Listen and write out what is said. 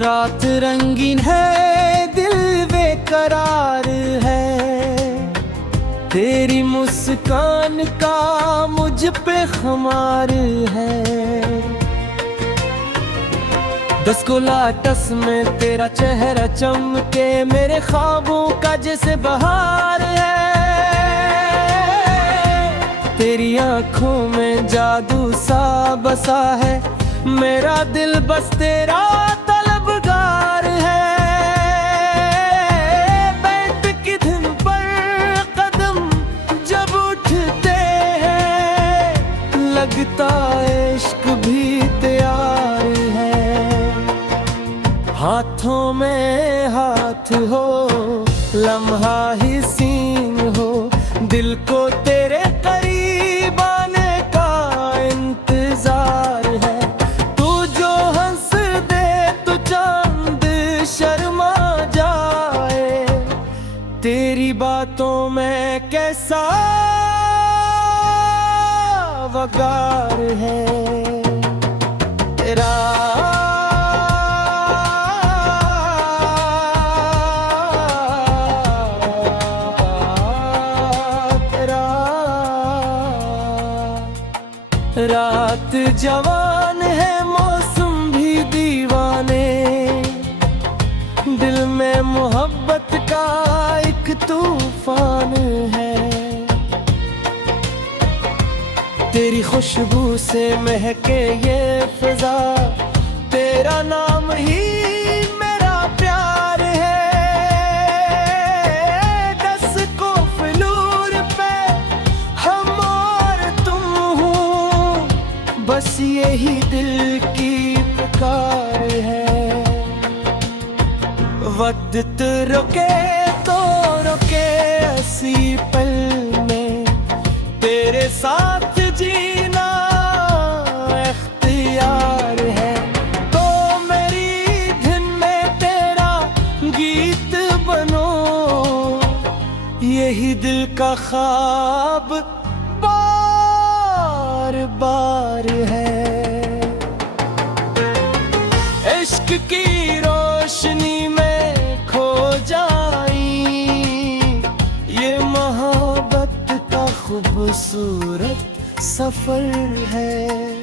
रात रंगीन है, दिल बेकरार है, तेरी मुस्कान का मुझ पे खुमार है। 10 कोलाटस में तेरा चेहरा चमके, मेरे ख्वाबों का जैसे बहार है। तेरी आंखों में जादू सा बसा है, मेरा दिल बस तेरा तलबगार है। बैठ की धुन पर कदम जब उठते हैं, लगता इश्क भी तैयार है। हाथों में हाथ हो, लम्हा ही सीन हो, दिल को तेरे करीब आने का इंतजार है। तू जो हंस दे तो चांद शर्मा जाए, तेरी बातों में कैसा वकार है तेरा। रात जवान है, मौसम भी दीवाने, दिल में मोहब्बत का एक तूफान है। तेरी खुशबू से महके ये फिजा, तेरा नाम ही मेरा प्यार है। 10 को फ्लोर पे हम और तुम हो, बस यही दिल की पुकार है। वक्त रुके तो रुके ऐसी पल में, तेरे साथ जीना इख्तियार है। तो मेरी धुन में तेरा गीत बनो, यही दिल का ख्वाब बार बार है। इश्क की रोशनी में खो जाई, ये मोहब्बत का खूबसूरत सफर है।